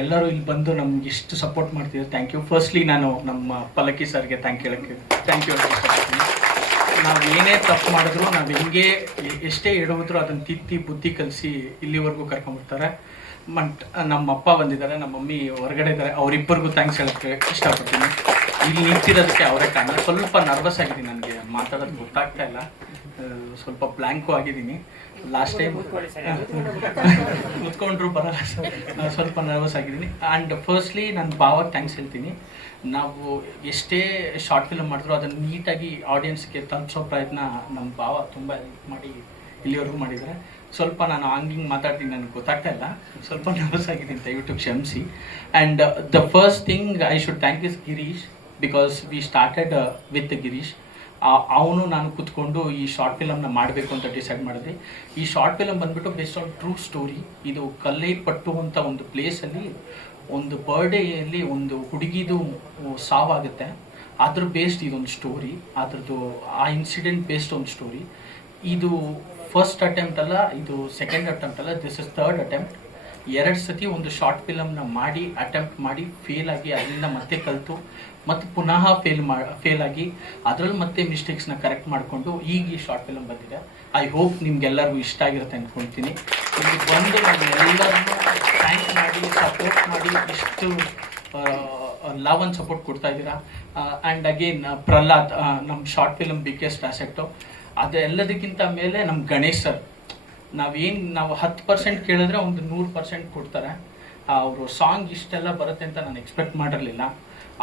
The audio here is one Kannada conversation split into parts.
ಎಲ್ಲರೂ ಇಲ್ಲಿ ಬಂದು ನಮ್ಗೆ ಇಷ್ಟು ಸಪೋರ್ಟ್ ಮಾಡ್ತಿದ್ರು. Thank you. ಫಸ್ಟ್ಲಿ ನಾನು ನಮ್ಮ ಪಲ್ಲಕ್ಕಿ ಸರ್ಗೆ ಥ್ಯಾಂಕ್ ಯು ನಾವು ಏನೇ ತಪ್ಪು ಮಾಡಿದ್ರು, ನಾವು ಹೆಂಗೆ ಎಷ್ಟೇ ಎಡವಿದ್ರು ಅದನ್ನು ತಿತ್ತಿ ಬುದ್ಧಿ ಕಲಿಸಿ ಇಲ್ಲಿವರೆಗೂ ಕರ್ಕೊಂಡ್ಬಿಡ್ತಾರೆ. ಬಟ್ ನಮ್ಮ ಅಪ್ಪ ಬಂದಿದ್ದಾರೆ, ನಮ್ಮ ಮಮ್ಮಿ ಹೊರಗಡೆ ಇದ್ದಾರೆ, ಅವರಿಬ್ಬರಿಗೂ ಥ್ಯಾಂಕ್ಸ್ ಹೇಳೋಕ್ಕೆ ಇಷ್ಟಪಡ್ತೀನಿ. ಇಲ್ಲಿ ನಿಂತಿರೋದಕ್ಕೆ ಅವರೇ ಕಾರಣ. ಸ್ವಲ್ಪ ನರ್ವಸ್ ಆಗಿದ್ದೀನಿ, ನನಗೆ ಮಾತಾಡೋದು ಗೊತ್ತಾಗ್ತಾ ಇಲ್ಲ, ಸ್ವಲ್ಪ ಬ್ಲ್ಯಾಂಕು ಆಗಿದ್ದೀನಿ. ಲಾಸ್ಟ್ ಟೈಮ್ ಕೂತ್ಕೊಂಡ್ರು ಬರಲ್ಲ ಸರ್, ಸ್ವಲ್ಪ ನರ್ವಸ್ ಆಗಿದ್ದೀನಿ. ಆ್ಯಂಡ್ ಫಸ್ಟ್ಲಿ ನಾನು ಭಾವಕ್ಕೆ ಥ್ಯಾಂಕ್ಸ್ ಹೇಳ್ತೀನಿ. ನಾವು ಎಷ್ಟೇ ಶಾರ್ಟ್ ಫಿಲ್ಮ್ ಮಾಡಿದ್ರು ಅದನ್ನು ನೀಟಾಗಿ ಆಡಿಯನ್ಸ್ಗೆ ತಲುಪಿಸೋ ಪ್ರಯತ್ನ ನಮ್ಮ ಭಾವ ತುಂಬ ಹೆಲ್ಪ್ ಮಾಡಿ ಇಲ್ಲಿವರೆಗೂ ಮಾಡಿದ್ದಾರೆ. ಸ್ವಲ್ಪ ನಾನು ಹಂಗಿಂಗೆ ಮಾತಾಡ್ತೀನಿ, ನನಗೆ ಗೊತ್ತಾಗ್ತಾ ಇಲ್ಲ, ಸ್ವಲ್ಪ ನರ್ವಸ್ ಆಗಿದ್ದೀನಿ, ದಯವಿಟ್ಟು ಕ್ಷಮಿಸಿ. And the first thing I should thank is Girish, because we started with Girish. ಅವನು ನಾನು ಕೂತ್ಕೊಂಡು ಈ ಶಾರ್ಟ್ ಫಿಲಮ್ನ ಮಾಡಬೇಕು ಅಂತ ಡಿಸೈಡ್ ಮಾಡಿದ್ವಿ. ಈ ಶಾರ್ಟ್ ಫಿಲಮ್ ಬಂದುಬಿಟ್ಟು ಬೇಸ್ಡ್ ಆನ್ ಟ್ರೂ ಸ್ಟೋರಿ. ಇದು ಕಲ್ಲೈಪಟ್ಟು ಅಂತ ಒಂದು ಪ್ಲೇಸಲ್ಲಿ ಒಂದು ಬರ್ಡೇಯಲ್ಲಿ ಒಂದು ಹುಡುಗಿದು ಸಾವಾಗುತ್ತೆ, ಅದ್ರ ಬೇಸ್ಡ್ ಇದೊಂದು ಸ್ಟೋರಿ. ಅದ್ರದ್ದು ಆ ಇನ್ಸಿಡೆಂಟ್ ಬೇಸ್ಡ್ ಒಂದು ಸ್ಟೋರಿ. ಇದು ಫಸ್ಟ್ ಅಟೆಂಪ್ಟ್ ಅಲ್ಲ, ಇದು ಸೆಕೆಂಡ್ ಅಟೆಂಪ್ಟ್ ಅಲ್ಲ, ದಿಸ್ ಇಸ್ ಥರ್ಡ್ ಅಟೆಂಪ್ಟ್. 2 ಸತಿ ಒಂದು ಶಾರ್ಟ್ ಫಿಲಮ್ನ ಮಾಡಿ ಅಟೆಂಪ್ಟ್ ಮಾಡಿ ಫೇಲ್ ಆಗಿ ಅದರಿಂದ ಮತ್ತೆ ಕಲಿತು ಮತ್ತು ಪುನಃ ಫೇಲ್ ಆಗಿ ಅದರಲ್ಲಿ ಮತ್ತೆ ಮಿಸ್ಟೇಕ್ಸ್ನ ಕರೆಕ್ಟ್ ಮಾಡಿಕೊಂಡು ಈಗ ಈ ಶಾರ್ಟ್ ಫಿಲಮ್ ಬಂದಿದೆ. ಐ ಹೋಪ್ ನಿಮ್ಗೆಲ್ಲರಿಗೂ ಇಷ್ಟ ಆಗಿರುತ್ತೆ ಅಂದ್ಕೊಳ್ತೀನಿ. ಇಲ್ಲಿ ಬಂದು ಎಲ್ಲರಿಗೂ ಥ್ಯಾಂಕ್ಸ್ ಮಾಡಿ ಸಪೋರ್ಟ್ ಮಾಡಿ ಇಷ್ಟು ಲವ್ ಆ್ಯಂಡ್ ಸಪೋರ್ಟ್ ಕೊಡ್ತಾ ಇದ್ದೀರಾ. ಆ್ಯಂಡ್ ಅಗೇನ್ ಪ್ರಹ್ಲಾದ್, ನಮ್ಮ ಶಾರ್ಟ್ ಫಿಲಮ್ ಬಿಗ್ಗೆಸ್ಟ್ ಆಸೆಕ್ಟು. ಅದೆಲ್ಲದಕ್ಕಿಂತ ಮೇಲೆ ನಮ್ಮ ಗಣೇಶ್ ಸರ್, ನಾವು 10% ಕೇಳಿದ್ರೆ ಒಂದು 100% ಕೊಡ್ತಾರೆ. ಅವರು ಸಾಂಗ್ ಇಷ್ಟೆಲ್ಲ ಬರುತ್ತೆ ಅಂತ ನಾನು ಎಕ್ಸ್ಪೆಕ್ಟ್ ಮಾಡಿರಲಿಲ್ಲ.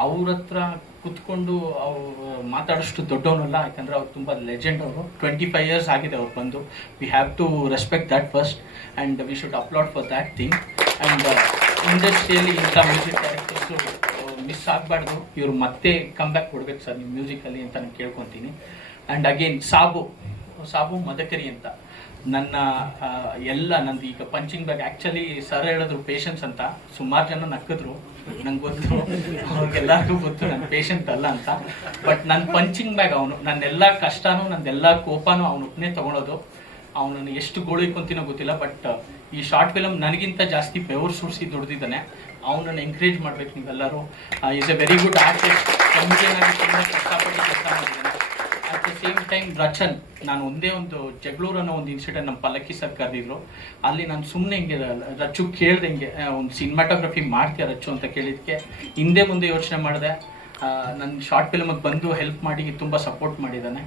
ಅವ್ರ ಹತ್ರ ಕುತ್ಕೊಂಡು ಅವರು ಮಾತಾಡೋಷ್ಟು ದೊಡ್ಡವನಲ್ಲ, ಯಾಕಂದರೆ ಅವ್ರು ತುಂಬ ಲೆಜೆಂಡ್. ಅವರು 25 years ಆಗಿದೆ ಅವ್ರು ಬಂದು. We have to respect that first and we should upload for that thing. And ಇಂಡಸ್ಟ್ರಿಯಲ್ಲಿ ಇಂಥ ಮ್ಯೂಸಿಕ್ ಡೈರೆಕ್ಟರ್ಸು ಮಿಸ್ ಆಗಬಾರ್ದು, ಇವರು ಮತ್ತೆ ಕಮ್ ಬ್ಯಾಕ್ ಕೊಡ್ಬೇಕು ಸರ್ ನಿಮ್ಮ ಮ್ಯೂಸಿಕಲ್ಲಿ ಅಂತ ನಾನು ಕೇಳ್ಕೊತೀನಿ. ಆ್ಯಂಡ್ ಅಗೇನ್ ಸಾಬು ಮದಕರಿ ಅಂತ ನಂದು ಈಗ ಪಂಚಿಂಗ್ ಬ್ಯಾಗ್. ಆ್ಯಕ್ಚುಲಿ ಸರ್ ಹೇಳಿದ್ರು ಪೇಷನ್ಸ್ ಅಂತ, ಸುಮಾರು ಜನ ನಕ್ಕಿದ್ರು, ನಂಗೆ ಗೊತ್ತು, ಅವ್ರಿಗೆಲ್ಲರಿಗೂ ಗೊತ್ತು ನನ್ನ ಪೇಷಂಟ್ ಅಲ್ಲ ಅಂತ. ಬಟ್ ನನ್ನ ಪಂಚಿಂಗ್ ಬ್ಯಾಗ್ ಅವನು, ನನ್ನೆಲ್ಲ ಕಷ್ಟನೂ ನಂದೆಲ್ಲ ಕೋಪನೂ ಅವನೊಬ್ಬನೇ ತೊಗೊಳೋದು. ಅವನನ್ನು ಎಷ್ಟು ಗೋಳಿಕೊಂತೀನೋ ಗೊತ್ತಿಲ್ಲ, ಬಟ್ ಈ ಶಾರ್ಟ್ ಫಿಲಮ್ ನನಗಿಂತ ಜಾಸ್ತಿ ಬೆವರು ಸುರಿಸಿ ದುಡ್ದಿದ್ದಾನೆ. ಅವನನ್ನು ಎಂಕರೇಜ್ ಮಾಡ್ಬೇಕು ನೀವೆಲ್ಲರೂ. Is A very good artist, comedian ತುಂಬ ಕಷ್ಟಪಟ್ಟು ಕೆಲಸ ಮಾಡಿದ್ದಾನೆ. ಅಟ್ ದ ಸೇಮ್ ಟೈಮ್ ರಚನ್, ನಾನು ಒಂದೇ ಒಂದು ಜಗಳೂರು ಅನ್ನೋ ಒಂದು ಇನ್ಸಿಡೆಂಟ್ ನಮ್ಮ ಪಲ್ಲಕ್ಕಿ ಸರ್ ಕರೆದಿದ್ರು. ಅಲ್ಲಿ ನಾನು ಸುಮ್ಮನೆ ಹಿಂಗೆ ರಚ್ಚು ಕೇಳ್ದಂಗೆ ಒಂದು ಸಿನಿಮಾಟೋಗ್ರಫಿ ಮಾಡ್ತೀಯ ರಚ್ಚು ಅಂತ ಕೇಳಿದ್ದಕ್ಕೆ ಹಿಂದೆ ಮುಂದೆ ಯೋಚನೆ ಮಾಡಿದೆ. ನನ್ನ ಶಾರ್ಟ್ ಫಿಲ್ಮಿಗೆ ಬಂದು ಹೆಲ್ಪ್ ಮಾಡಿ ತುಂಬ ಸಪೋರ್ಟ್ ಮಾಡಿದ್ದಾನೆ.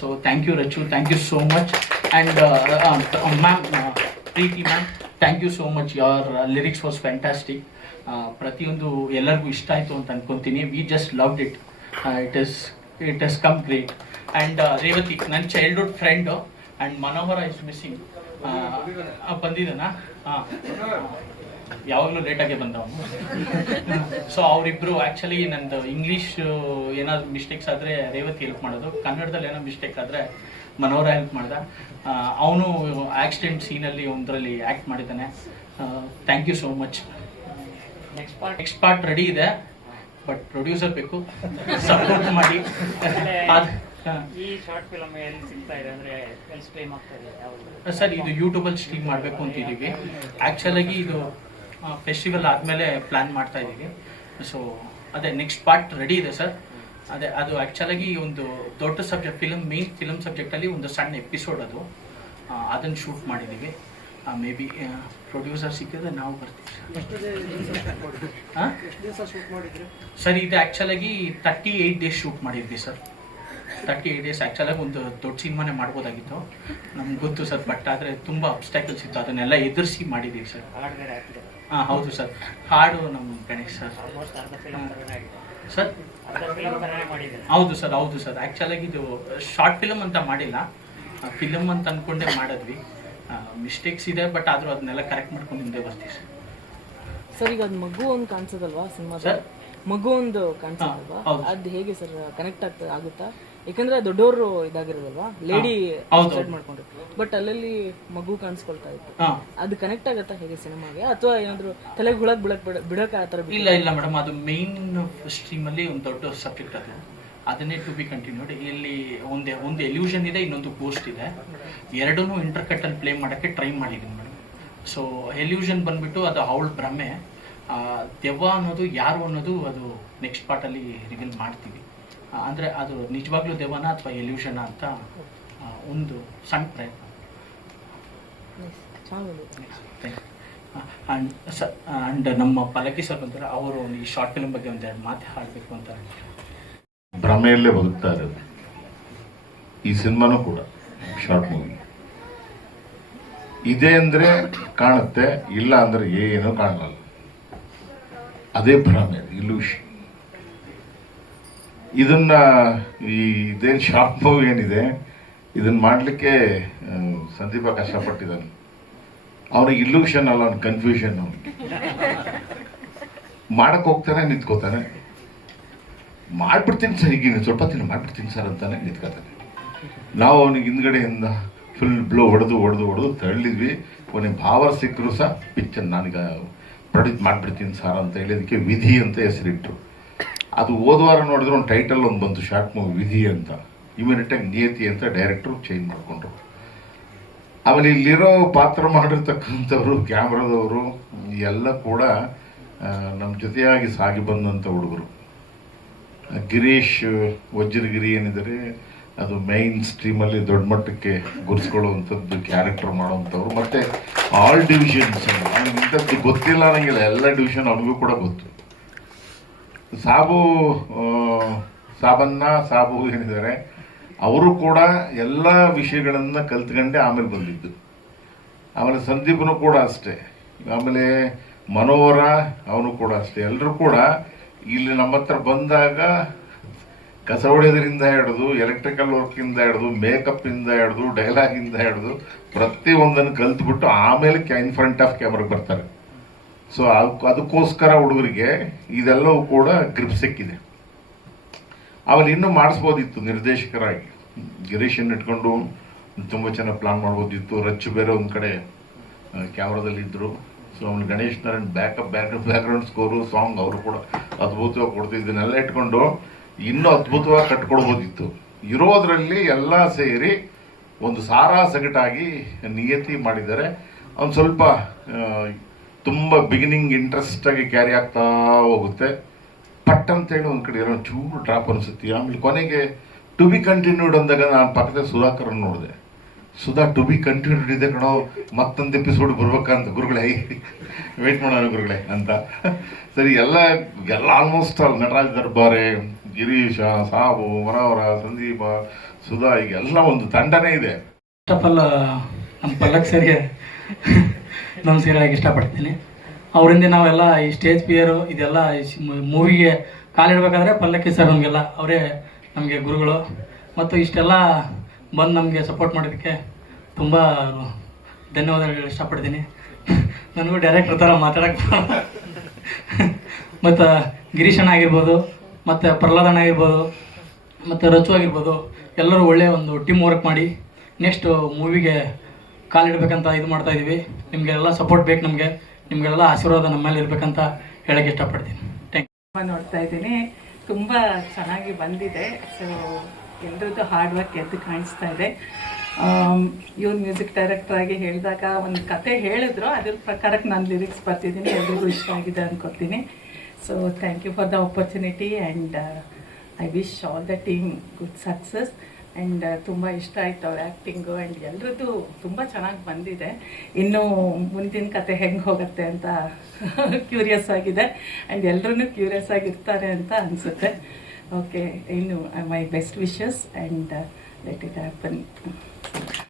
So thank you Rachu, thank you so much. And ma'am, Preethi ma'am, thank you so much. Your lyrics was fantastic. ಪ್ರತಿಯೊಂದು ಎಲ್ಲರಿಗೂ ಇಷ್ಟ ಆಯಿತು ಅಂತ ಅನ್ಕೊತೀನಿ. We just loved it. It has come great. And Revathi, ನನ್ನ childhood friend. And Manohara is missing. ಬಂದಿದ್ದಾನಾ? ಹಾಂ, ಯಾವಾಗಲೂ ಲೇಟಾಗೆ ಬಂದವನು. ಸೊ ಅವರಿಬ್ಬರು ಆ್ಯಕ್ಚುಲಿ ನಂದು ಇಂಗ್ಲೀಷ್ ಏನಾದ್ರು ಮಿಸ್ಟೇಕ್ಸ್ ಆದರೆ ರೇವತಿ ಹೆಲ್ಪ್ ಮಾಡೋದು, ಕನ್ನಡದಲ್ಲಿ ಏನೋ ಮಿಸ್ಟೇಕ್ ಆದರೆ ಮನೋಹರ ಹೆಲ್ಪ್ ಮಾಡ್ದ. ಅವನು ಆಕ್ಸಿಡೆಂಟ್ ಸೀನಲ್ಲಿ ಒಂದರಲ್ಲಿ ಆ್ಯಕ್ಟ್ ಮಾಡಿದ್ದಾನೆ. Thank you so much. Next part ready ಇದೆ, ಬಟ್ ಪ್ರೊಡ್ಯೂಸರ್ ಬೇಕು, ಸಪೋರ್ಟ್ ಮಾಡಿ. ಈ ಶಾರ್ಟ್ ಫಿಲಮ್ ಎಲ್ಲಿ ಸಿಗ್ತಾ ಇದೆ ಅಂದರೆ ಎಲ್ಲಿ ಸ್ಟ್ರೀಮ್ ಆಗ್ತಾ ಇದೆ ಸರ್? ಇದು ಯೂಟ್ಯೂಬಲ್ಲಿ ಸ್ಟ್ರೀಮ್ ಮಾಡಬೇಕು ಅಂತಿದ್ದೀವಿ. ಆ್ಯಕ್ಚುಲಾಗಿ ಇದು ಫೆಸ್ಟಿವಲ್ ಆದಮೇಲೆ ಪ್ಲ್ಯಾನ್ ಮಾಡ್ತಾ ಇದ್ದೀವಿ. ಸೊ ಅದೇ ನೆಕ್ಸ್ಟ್ ಪಾರ್ಟ್ ರೆಡಿ ಇದೆ ಸರ್. ಅದು ಆ್ಯಕ್ಚುಲಾಗಿ ಒಂದು ದೊಡ್ಡ ಸಬ್ಜೆಕ್ಟ್, ಮೇನ್ ಫಿಲಮ್ ಸಬ್ಜೆಕ್ಟಲ್ಲಿ ಒಂದು ಸಣ್ಣ ಎಪಿಸೋಡ್ ಅದು, ಅದನ್ನು ಶೂಟ್ ಮಾಡಿದ್ದೀವಿ. ಮೇ ಬಿ ಪ್ರೊಡ್ಯೂಸರ್ ಸಿಕ್ಕಿದ್ರೆ ನಾವು ಬರ್ತೀವಿ. ಸರ್ ಇದು ಆ್ಯಕ್ಚುಲಾಗಿ 38 days ಶೂಟ್ ಮಾಡಿದ್ವಿ ಸರ್. 38 days. ಆ್ಯಕ್ಚುಲಾಗಿ ಒಂದು ದೊಡ್ಡ ಸಿನಿಮಾನೇ ಮಾಡ್ಬೋದಾಗಿತ್ತು, ನಮ್ಗೆ ಗೊತ್ತು ಸರ್, ಬಟ್ ಆದರೆ ತುಂಬ ಅಬ್ಸ್ಟ್ಯಾಕಲ್ಸ್ ಇತ್ತು, ಅದನ್ನೆಲ್ಲ ಎದುರಿಸಿ ಮಾಡಿದ್ದೀವಿ ಸರ್. ಹಾಂ ಹೌದು ಸರ್, ಹಾಡು ನಮ್ಮ ಗಣೇಶ್ ಸರ್. ಸರ್ ಹೌದು ಸರ್, ಹೌದು ಸರ್. ಆ್ಯಕ್ಚುಲಾಗಿ ಇದು ಶಾರ್ಟ್ ಫಿಲಮ್ ಅಂತ ಮಾಡಿಲ್ಲ, ಫಿಲಮ್ ಅಂತ ಅಂದ್ಕೊಂಡೇ ಮಾಡಿದ್ವಿ. ಮಿಸ್ಟೇಕ್ಸ್ ಇದೆ, ಬಟ್ ಆದರೂ ಅದನ್ನೆಲ್ಲ ಕರೆಕ್ಟ್ ಮಾಡ್ಕೊಂಡು ಹಿಂದೆ ಬರ್ತೀವಿ ಸರ್. ಸರ್ ಈಗ ಅದು ಮಗು ಒಂದು ಕಾಣಿಸೋದಲ್ವಾ ಸಿನಿಮಾದ? ಮಗು ಒಂದು ಕಾಣಿಸೋದಲ್ವಾ, ಅದು ಹೇಗೆ ಸರ್ ಕನೆಕ್ಟ್ ಆಗುತ್ತಾ? ಯಾಕಂದ್ರೆ ದೊಡ್ಡವರು ಇದಾಗಿರೋದಲ್ವಾ, ಲೇಡಿ ಸ್ಟಾರ್ಟ್ ಮಾಡ್ಕೊಂಡ್ರು, ಬಟ್ ಅಲ್ಲಲ್ಲಿ ಮಗು ಕಾಣಿಸ್ಕೊಳ್ತಾ ಇತ್ತು. ಅದು ಕನೆಕ್ಟ್ ಆಗುತ್ತಾ ಹೇಗೆ ಸಿನಿಮಾಗೆ, ಅಥವಾ ಏನಾದ್ರು ತಲೆಗೆ ಹುಳಕ್ ಬಿಡಕ್ಕೆ ಆ ಥರ? ಇಲ್ಲ ಮೇಡಮ್, ಅದು ಮೇನ್ ಸ್ಟ್ರೀಮಲ್ಲಿ ಒಂದು ದೊಡ್ಡ ಸಬ್ಜೆಕ್ಟ್ ಅದು, ಅದನ್ನೇ ಟು ಬಿ ಕಂಟಿನ್ಯೂಡ್. ಇಲ್ಲಿ ಒಂದು ಎಲ್ಯೂಷನ್ ಇದೆ, ಇನ್ನೊಂದು ಗೋಸ್ಟ್ ಇದೆ, ಎರಡನ್ನೂ ಇಂಟರ್ಕಟ್ಟಲ್ಲಿ ಪ್ಲೇ ಮಾಡೋಕ್ಕೆ ಟ್ರೈ ಮಾಡಿದ್ದೀನಿ ಮೇಡಮ್. ಸೊ ಎಲ್ಯೂಷನ್ ಬಂದ್ಬಿಟ್ಟು ಅದು ಅವಳ ಭ್ರಮೆ, ದೆವ್ವ ಅನ್ನೋದು ಯಾರು ಅನ್ನೋದು ಅದು ನೆಕ್ಸ್ಟ್ ಪಾರ್ಟಲ್ಲಿ ರಿವೀಲ್ ಮಾಡ್ತೀವಿ. ಅಂದರೆ ಅದು ನಿಜವಾಗ್ಲೂ ದೆವ್ವನ ಅಥವಾ ಎಲ್ಯೂಷನ ಅಂತ ಒಂದು ಸಣ್ಣ ಪ್ರಯತ್ನ. ಆ್ಯಂಡ್ ನಮ್ಮ ಪಲ್ಲಕ್ಕಿ ಸರ್ ಬಂದರೆ ಅವರು ಈ ಶಾರ್ಟ್ ಫಿಲ್ಮ್ ಬಗ್ಗೆ ಒಂದೆರಡು ಮಾತು ಹಾಡಬೇಕು ಅಂತ. ಭ್ರಮೆಯಲ್ಲೇ ಬದುಕ್ತಾ ಇರೋದು ಈ ಸಿನಿಮಾನೂ ಕೂಡ ಶಾರ್ಟ್ ಮೂವಿ. ಇದೆ ಅಂದರೆ ಕಾಣುತ್ತೆ, ಇಲ್ಲ ಅಂದರೆ ಏನೂ ಕಾಣಲ್ಲ. ಅದೇ ಭ್ರಮೆ, ಇಲ್ಯೂಷನ್. ಇದನ್ನ ಇದೇನು ಶಾರ್ಟ್ ಮೂವಿ ಏನಿದೆ ಇದನ್ನ ಮಾಡಲಿಕ್ಕೆ ಸಂದೀಪ ಕಷ್ಟಪಟ್ಟಿದ್ದಾನೆ. ಅವನಿಗೆ ಇಲ್ಯೂಷನ್ ಅಲ್ಲ, ಅವ್ನ ಕನ್ಫ್ಯೂಷನ್. ಮಾಡಕ್ಕೆ ಹೋಗ್ತಾನೆ, ನಿಂತ್ಕೋತಾನೆ. ಮಾಡ್ಬಿಡ್ತೀನಿ ಸರ್, ಈಗ ಸ್ವಲ್ಪ ತಿನ್ನ ಮಾಡ್ಬಿಡ್ತೀನಿ ಸರ್ ಅಂತಾನೆ ನಿಂತ್ಕೋತಾನೆ. ನಾವು ಅವನಿಗೆ ಹಿಂದ್ಗಡೆಯಿಂದ ಫುಲ್ ಬ್ಲೋ ಹೊಡೆದು ತಳ್ಳಿದ್ವಿ. ಅವನಿಗೆ ಭಾವ ಸಿಕ್ಕರು ಸಹ ಪಿಕ್ಚರ್ ನಾನೀಗ ಪ್ರೊಡ್ಯೂಸ್ ಮಾಡಿಬಿಡ್ತೀನಿ ಸರ್ ಅಂತ ಹೇಳಿದಕ್ಕೆ ವಿಧಿ ಅಂತ ಹೆಸರಿಟ್ರು. ಅದು ಹೋದ್ವಾರ ನೋಡಿದ್ರೆ ಒಂದು ಟೈಟಲ್ ಒಂದು ಬಂತು, ಶಾರ್ಟ್ ಮೂವಿ ವಿಧಿ ಅಂತ. ಇಮಿಡಿಯೇಟಾಗಿ ನಿಯತಿ ಅಂತ ಡೈರೆಕ್ಟ್ರು ಚೇಂಜ್ ಮಾಡಿಕೊಂಡ್ರು. ಆಮೇಲೆ ಇಲ್ಲಿರೋ ಪಾತ್ರ ಮಾಡಿರ್ತಕ್ಕಂಥವ್ರು, ಕ್ಯಾಮ್ರಾದವರು ಎಲ್ಲ ಕೂಡ ನಮ್ಮ ಜೊತೆಯಾಗಿ ಸಾಗಿ ಬಂದಂಥ ಹುಡುಗರು. ಗಿರೀಶ್ ವಜ್ರಗಿರಿ ಏನಿದ್ದಾರೆ, ಅದು ಮೈನ್ ಸ್ಟ್ರೀಮಲ್ಲಿ ದೊಡ್ಡ ಮಟ್ಟಕ್ಕೆ ಗುರ್ಸ್ಕೊಳ್ಳುವಂಥದ್ದು ಕ್ಯಾರೆಕ್ಟರ್ ಮಾಡೋವಂಥವ್ರು. ಮತ್ತು ಆಲ್ ಡಿವಿಷನ್ಸ್, ಅವ್ನಿಗೆ ಇಂಥದ್ದು ಗೊತ್ತಿಲ್ಲ ಅನ್ನಂಗಿಲ್ಲ, ಎಲ್ಲ ಡಿವಿಷನ್ ಅವ್ನಿಗೂ ಕೂಡ ಗೊತ್ತು. ಸಾಬು ಏನಿದ್ದಾರೆ ಅವರು ಕೂಡ ಎಲ್ಲ ವಿಷಯಗಳನ್ನು ಕಲ್ತ್ಕೊಂಡೆ ಆಮೇಲೆ ಬಂದಿದ್ದು. ಆಮೇಲೆ ಸಂದೀಪನು ಕೂಡ ಅಷ್ಟೇ, ಆಮೇಲೆ ಮನೋಹರ ಅವನು ಕೂಡ ಅಷ್ಟೇ. ಎಲ್ಲರೂ ಕೂಡ ಇಲ್ಲಿ ನಮ್ಮ ಹತ್ರ ಬಂದಾಗ ಕಸ ಹೊಡೆಯೋದ್ರಿಂದ ಹಿಡಿದು, ಎಲೆಕ್ಟ್ರಿಕಲ್ ವರ್ಕಿಂದ ಹಿಡಿದು, ಮೇಕಪ್ಪಿಂದ ಹಿಡಿದು, ಡೈಲಾಗಿಂದ ಹಿಡಿದು ಪ್ರತಿಯೊಂದನ್ನು ಕಲ್ತ್ಬಿಟ್ಟು ಆಮೇಲೆ ಇನ್ ಫ್ರಂಟ್ ಆಫ್ ಕ್ಯಾಮ್ರಾಗೆ ಬರ್ತಾರೆ. ಸೊ ಅದಕ್ಕೋಸ್ಕರ ಹುಡುಗರಿಗೆ ಇದೆಲ್ಲವೂ ಕೂಡ ಗ್ರಿಪ್ ಸಿಕ್ಕಿದೆ. ಆಮೇಲೆ ಇನ್ನೂ ಮಾಡಿಸ್ಬೋದಿತ್ತು ನಿರ್ದೇಶಕರಾಗಿ. ಗಿರೀಶನ್ನು ಇಟ್ಕೊಂಡು ತುಂಬ ಚೆನ್ನಾಗಿ ಪ್ಲಾನ್ ಮಾಡ್ಬೋದಿತ್ತು. ರಚ್ಚು ಬೇರೆ ಒಂದು ಕಡೆ ಕ್ಯಾಮ್ರಾದಲ್ಲಿದ್ದರು. ಸೊ ಅವನು Ganesh Narayan background score, song ಅವರು ಕೂಡ ಅದ್ಭುತವಾಗಿ ಕೊಡ್ತಿದ್ದು. ಇದನ್ನೆಲ್ಲ ಇಟ್ಕೊಂಡು ಇನ್ನೂ ಅದ್ಭುತವಾಗಿ ಕಟ್ಕೊಡ್ಬೋದಿತ್ತು. ಇರೋದ್ರಲ್ಲಿ ಎಲ್ಲ ಸೇರಿ ಒಂದು ಸಾರಾ ಸಗಟಾಗಿ ನಿಯತಿ ಮಾಡಿದ್ದಾರೆ. ಅವ್ನು ಸ್ವಲ್ಪ ತುಂಬ ಬಿಗಿನಿಂಗ್ ಇಂಟ್ರೆಸ್ಟಾಗಿ ಕ್ಯಾರಿ ಆಗ್ತಾ ಹೋಗುತ್ತೆ. ಪಟ್ ಅಂತೇಳಿ ಒಂದು ಕಡೆ ಏನೋ ಚೂರು ಡ್ರಾಪ್ ಅನಿಸುತ್ತೆ. ಆಮೇಲೆ ಕೊನೆಗೆ ಟು ಬಿ ಕಂಟಿನ್ಯೂಡ್ ಅಂದಾಗ ನಾನು ಪಕ್ಕದ ಸುಧಾಕರನ್ನು ನೋಡಿದೆ. ಸುಧಾ ಟು ಬಿ ಕಂಟಿನ್ಯೂಡ್ ಇದೆ ಕಣೋ, ಮತ್ತೊಂದು ಎಪಿಸೋಡ್ ಬರ್ಬೇಕಂತ. ಗುರುಗಳೇ ವೇಟ್ ಮಾಡೋಣ ಗುರುಗಳೇ ಅಂತ. ಸರಿ, ಎಲ್ಲ ಆಲ್ಮೋಸ್ಟ್ ಆಲ್ ನಟರಾಜ್ ದರ್ಬಾರೆ, ಗಿರೀಶ, ಸಾಬು, ಮನೋಹರ, ಸಂದೀಪ, ಸುಧಾ, ಈಗ ಎಲ್ಲ ಒಂದು ತಂಡನೇ ಇದೆ. ಫಸ್ಟ್ ಆಫ್ ಆಲ್ ನಮ್ಮ ಪಲ್ಲಕ್ ಸರಿಗೆ ನಮಸ್ಕಾರಕ್ಕೆ ಇಷ್ಟಪಡ್ತೀನಿ. ಅವರಿಂದ ನಾವೆಲ್ಲ ಈ ಸ್ಟೇಜ್ ಫಿಯರು ಇದೆಲ್ಲ ಮೂವಿಗೆ ಕಾಲಿಡಬೇಕಾದ್ರೆ ಪಲ್ಲಕ್ಕಿ ಸರ್ ನಮಗೆಲ್ಲ ಅವರೇ ನಮಗೆ ಗುರುಗಳು. ಮತ್ತು ಇಷ್ಟೆಲ್ಲ ಬಂದು ನಮಗೆ ಸಪೋರ್ಟ್ ಮಾಡೋದಕ್ಕೆ ತುಂಬ ಧನ್ಯವಾದಗಳು ಇಷ್ಟಪಡ್ತೀನಿ. ನನಗೂ ಡೈರೆಕ್ಟರ್ ಥರ ಮಾತಾಡೋಕ್ಕೆ ಮತ್ತು ಗಿರೀಶಣ್ಣ ಆಗಿರ್ಬೋದು, ಮತ್ತು ಪ್ರಹ್ಲಾದಣ್ಣ ಆಗಿರ್ಬೋದು, ಮತ್ತು ರಚು ಆಗಿರ್ಬೋದು, ಎಲ್ಲರೂ ಒಳ್ಳೆಯ ಒಂದು ಟೀಮ್ ವರ್ಕ್ ಮಾಡಿ ನೆಕ್ಸ್ಟ್ ಮೂವಿಗೆ ಕಾಲಿಡಬೇಕಂತ ಇದು ಮಾಡ್ತಾಯಿದ್ದೀವಿ. ನಿಮಗೆಲ್ಲ ಸಪೋರ್ಟ್ ಬೇಕು, ನಿಮಗೆಲ್ಲ ಆಶೀರ್ವಾದ ನಮ್ಮ ಮೇಲೆ ಇರಬೇಕಂತ ಹೇಳೋಕ್ಕೆ ಇಷ್ಟಪಡ್ತೀನಿ. Thank you. ನೋಡ್ತಾ ಇದ್ದೀನಿ, ತುಂಬ ಚೆನ್ನಾಗಿ ಬಂದಿದೆ. ಸೊ ಎಲ್ಲರದ್ದು ಹಾರ್ಡ್ ವರ್ಕ್ ಎದ್ದು ಕಾಣಿಸ್ತಾ ಇದೆ. ಇವ್ರು ಮ್ಯೂಸಿಕ್ ಡೈರೆಕ್ಟರ್ ಆಗಿ ಹೇಳಿದಾಗ ಒಂದು ಕತೆ ಹೇಳಿದ್ರು, ಅದ್ರ ಪ್ರಕಾರಕ್ಕೆ ನಾನು ಲಿರಿಕ್ಸ್ ಬರ್ತಿದ್ದೀನಿ. ಎಲ್ರಿಗೂ ಇಷ್ಟ ಆಗಿದೆ ಅನ್ಕೋತೀನಿ. So thank you for the opportunity and I wish all the team good success. And ತುಂಬ ಇಷ್ಟ ಆಯಿತು ಅವ್ರ ಆ್ಯಕ್ಟಿಂಗು ಆ್ಯಂಡ್ ಎಲ್ಲರದ್ದು ತುಂಬ ಚೆನ್ನಾಗಿ ಬಂದಿದೆ. ಇನ್ನೂ ಮುಂದಿನ ಕತೆ ಹೆಂಗೆ ಹೋಗುತ್ತೆ ಅಂತ ಕ್ಯೂರಿಯಸ್ ಆಗಿದೆ. ಆ್ಯಂಡ್ ಎಲ್ಲರೂ ಕ್ಯೂರಿಯಸ್ ಆಗಿರ್ತಾರೆ ಅಂತ ಅನಿಸುತ್ತೆ. ಓಕೆ, ಇನ್ನು my best wishes and let it happen.